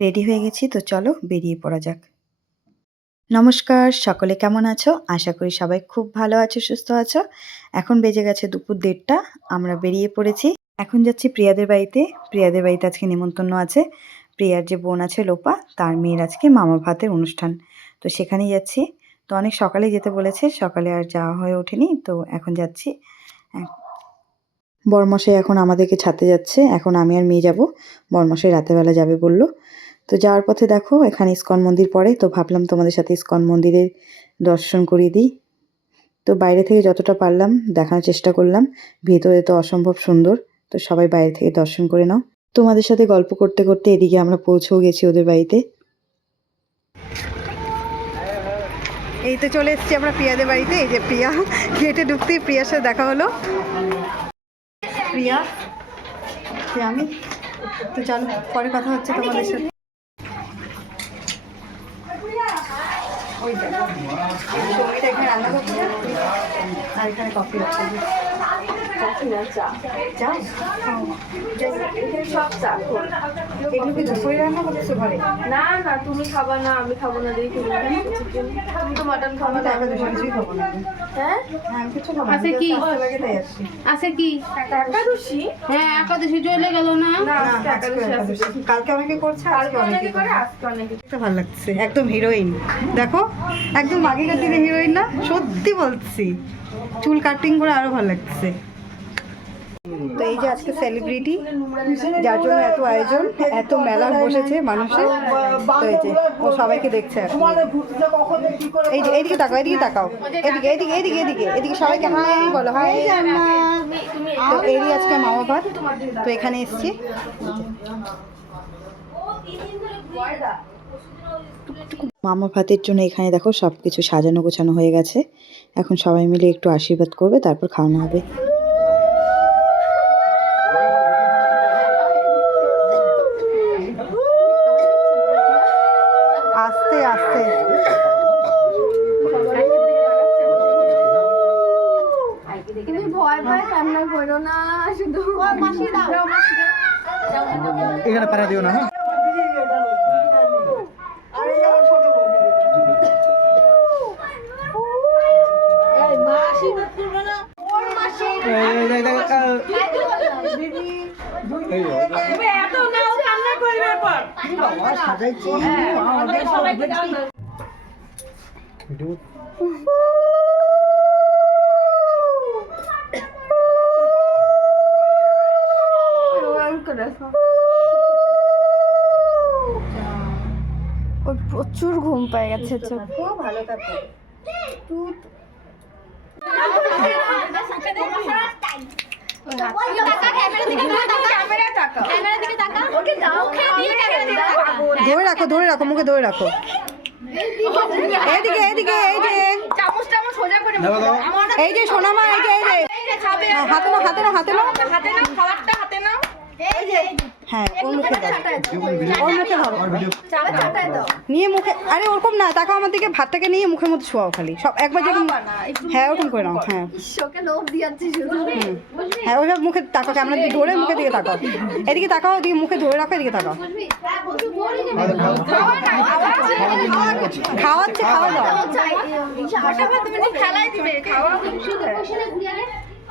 Ready হয়ে গেছি, তো চলো বেরিয়ে পড়া যাক। নমস্কার, সকলে কেমন আছো? আশা করি সবাই খুব ভালো আছো, সুস্থ আছো। এখন বেজে গেছে দুপুর ১:৩০। আমরা বেরিয়ে পড়েছি। এখন যাচ্ছি প্রিয়াদের বাড়িতে। প্রিয়াদের বাড়িতে আজকে নিমন্ত্রণ আছে। প্রিয়ার যে বোন আছে লোপা, তার মেয়ের আজকে মামা ভাতের অনুষ্ঠান। তো সেখানেই যাচ্ছি। তো অনেক সকালেই যেতে বলেছে, সকালে আর যাওয়া হয়ে ওঠেনি। তো এখন যাচ্ছি। বরমশাই এখন আমাদেরকে ছাড়তে যাচ্ছে। এখন আমি আর মেয়ে যাব। বরমশাই রাতের বেলা যাবে বলল। তো যাওয়ার পথে দেখো এখানে ইস্কন মন্দির পড়ে, তো ভাবলাম তোমাদের সাথে ইস্কন মন্দিরের দর্শন করিয়ে দিই। তো বাইরে থেকে যতটা পারলাম দেখানোর চেষ্টা করলাম। ভেতরে তো অসম্ভব সুন্দর। তো সবাই বাইরে থেকে দর্শন করে নাও। তোমাদের সাথে গল্প করতে করতে এদিকে আমরা পৌঁছেও গেছি ওদের বাড়িতে। এই তো চলে এসেছি আমরা প্রিয়াদের বাড়িতে। এই যে প্রিয়া, গেটে ঢুকতেই প্রিয়ার সাথে দেখা হলো। প্রিয়া, আমি তো চলো পরে কথা হচ্ছে তোমাদের সাথে। ওই দেখো সঙ্গীটা এখানে রান্না করছে আর এখানে কফি হচ্ছে। কফি না চা? চা সব চা। এগুলো কি দুপুরে রান্না করছো ঘরে? না না, তুমি খাবা না, আমি খাবো না। দেখি তুমি তো মাটন খাবো না। কিছুই খাবো না। হ্যাঁ আমি কিছু খাবো না। আছে কি? আছে কি? একাদশী? হ্যাঁ একাদশী চলে গেল না। কালকে অনেকে করছে, আজকে অনেকে করে। আজকে অনেকে। ভালো লাগছে, একদম হিরোইন। দেখো একদম আগেকার দিনে হিরোইন না, সত্যি বলছি। চুল কাটিং করে আরো ভালো লাগছে। তো এই যে আজকে সেলিব্রিটি, যার জন্য এত আয়োজন, এত মেলা বসেছে মানুষের। তো এই যে ও সবাইকে দেখছে। এই যে এইদিকে তাকাও, এদিকে তাকাও, এদিকে এদিকে এদিকে এদিকে এদিকে সবাইকে হাই বলো, হাই। তো এরই আজকে মামা ভাত। তো এখানে এসছি। মামা ভাতের জন্য এখানে দেখো সবকিছু সাজানো গোছানো হয়ে গেছে। এখন সবাই মিলে একটু আশীর্বাদ করবে, তারপর খাওয়ানো হবে। আস্তে আস্তে ভয় ভয় কান্না করো না, শুধু এখানে পাড়া দিও না। ওর প্রচুর ঘুম পেয়ে গেছে। ভালো থাকো। ধরে রাখো, ধরে রাখো, মুখে ধরে রাখো। এদিকে এদিকে, এই যে এই যে সোনামা, এই যে এই যে হাতে নাও, হাতে নাও, হাতে নাও, হাতে নাও, খাবারটা হাতে নাও। হ্যাঁ ওর মুখে দাও, ওর মুখে ধরো, দাও নিয়ে মুখে। আরে ওরকম না, তাকাও আমার দিকে, ভাতটাকে নিয়ে মুখের মধ্যে শোয়াও খালি সব একবার যেরকম। হ্যাঁ ওরকম করে নাও। হ্যাঁ লোভ দিয়াচ্ছি শুধু। হ্যাঁ ওইভাবে মুখে তাকাও, ক্যামেরা দিয়ে ধরে মুখের দিকে তাকাও, এদিকে তাকাও, এদিকে মুখে ধরে রাখো, এদিকে তাকাও। খাওয়াচ্ছে, খাওয়া দাও।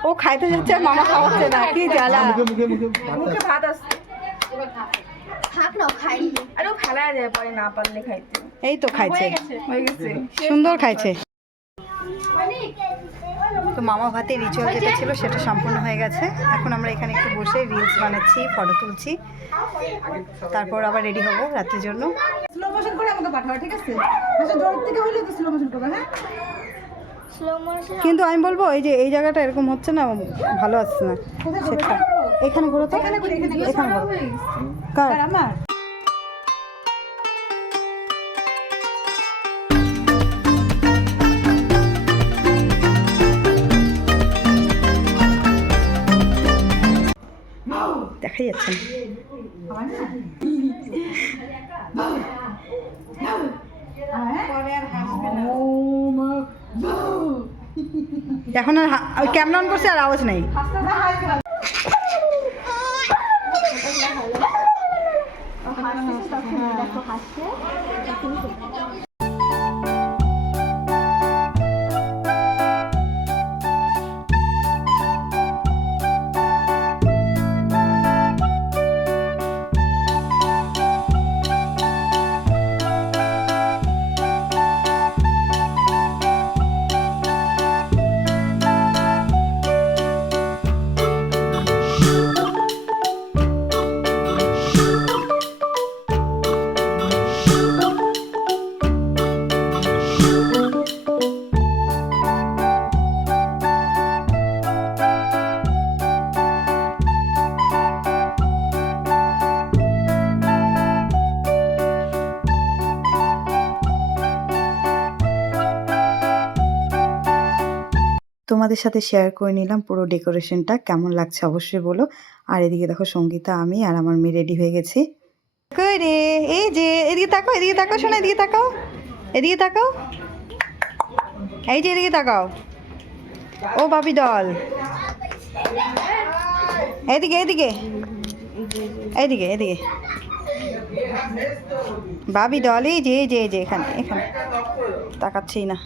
ও খাইতে যাচ্ছে আর মামা খাওয়াচ্ছে না, কি জ্বালা। মুখে ভাত আসছে। থাক না, খাই। আরে ও ফেলা যায় পরে, না পারলে খাইতে। এই তো খাইছে, হয়ে গেছে, সুন্দর খাইছে। তো মামা ভাতের রিচুয়াল যেটা ছিল সেটা সম্পূর্ণ হয়ে গেছে। এখন আমরা এখানে একটু বসে রিলস বানাচ্ছি, ফটো তুলছি, তারপর আবার রেডি হব রাতের জন্য। স্লো মোশন করে আমাকে পাঠাও, ঠিক আছে? আচ্ছা জোর থেকে হইলে তো স্লো মোশন করবে। হ্যাঁ কিন্তু আমি বলবো এই যে এই জায়গাটা এরকম হচ্ছে না, ভালো আসছে না। এখানে ঘোরো তো, এখানে ঘোরো। কার? আমার দেখাই যাচ্ছে এখন আর ক্যামেরা অন করছে আর আওয়াজ নেই। দেখো হাসছে। তোমাদের সাথে শেয়ার করে নিলাম পুরো ডেকোরেশনটা, কেমন লাগছে অবশ্যই বলো। আর এদিকে দেখো সঙ্গীতা, আমি আর আমার মেয়ে রেডি হয়ে গেছি। কই রে, এই যে এদিকে তাকাও, এদিকে তাকাও, শোনা এদিকে তাকাও, এদিকে তাকাও, এই যে এদিকে তাকাও। ও বাবি ডল, এদিকে এদিকে এদিকে এদিকে বাবি ডল, এই যে এই যে এই যে এখানে এখানে তাকাচ্ছি না।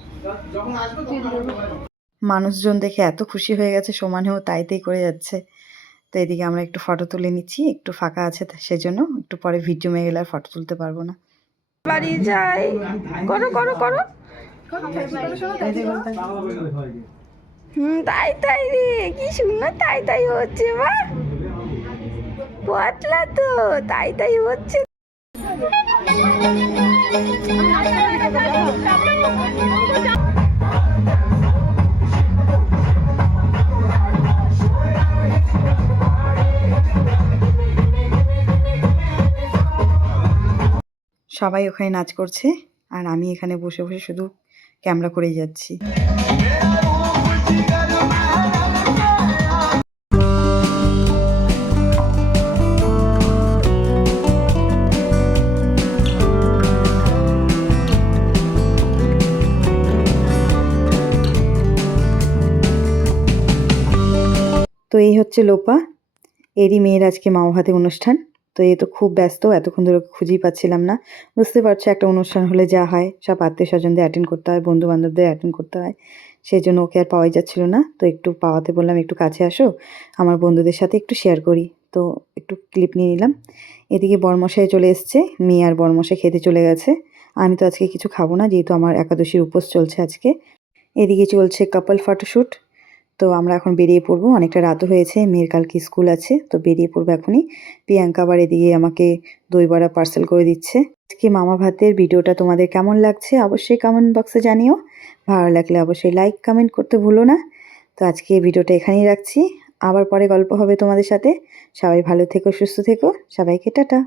মানুষজন দেখে এত খুশি হয়ে গেছে, সমানেও তাই তাই করে যাচ্ছে। তো এদিকে আমরা একটু ফটো তুলে নিচ্ছি, একটু ফাঁকা আছে সেজন্য, একটু পরে ভিডিও মেয়ে গেলে আর ফটো তুলতে পারবো না। বাড়ি যাই, করো করো করো। তাই তাই রে, কি সুন্দর তাই তাই হচ্ছে, বা পটলা তো তাই তাই হচ্ছে। সবাই ওখানে নাচ করছে আর আমি এখানে বসে বসে শুধু ক্যামেরা করেই যাচ্ছি। তো এই হচ্ছে লোপা, এরই মেয়ের আজকে মামা ভাতে অনুষ্ঠান। তো এ তো খুব ব্যস্ত, এতক্ষণ ধরে খুঁজেই পাচ্ছিলাম না। বুঝতে পারছো একটা অনুষ্ঠান হলে যা হয়, সব আত্মীয় স্বজনদের অ্যাটেন্ড করতে হয়, বন্ধু বান্ধবদের অ্যাটেন্ড করতে হয়, সেই জন্য ওকে আর পাওয়াই যাচ্ছিল না। তো একটু পাওয়াতে বললাম একটু কাছে আসো, আমার বন্ধুদের সাথে একটু শেয়ার করি। তো একটু ক্লিপ নিয়ে নিলাম। এদিকে বরমশাই চলে এসছে, মেয়ে আর বরমশাই খেতে চলে গেছে। আমি তো আজকে কিছু খাবো না, যেহেতু আমার একাদশীর উপোস চলছে আজকে। এদিকে চলছে কাপল ফটোশ্যুট। তো আমরা এখন বেরিয়ে পড়বো, অনেকটা রাতও হয়েছে, মেয়ের কালকে স্কুল আছে, তো বেরিয়ে পড়বো এখনই। প্রিয়াঙ্কা আবার এদিকে আমাকে দই বড়া পার্সেল করে দিচ্ছে। আজকে মামা ভাতের ভিডিওটা তোমাদের কেমন লাগছে অবশ্যই কমেন্ট বক্সে জানিও। ভালো লাগলে অবশ্যই লাইক কমেন্ট করতে ভুলো না। তো আজকে এই ভিডিওটা এখানেই রাখছি, আবার পরে গল্প হবে তোমাদের সাথে। সবাই ভালো থেকো, সুস্থ থেকো, সবাইকে টাটা।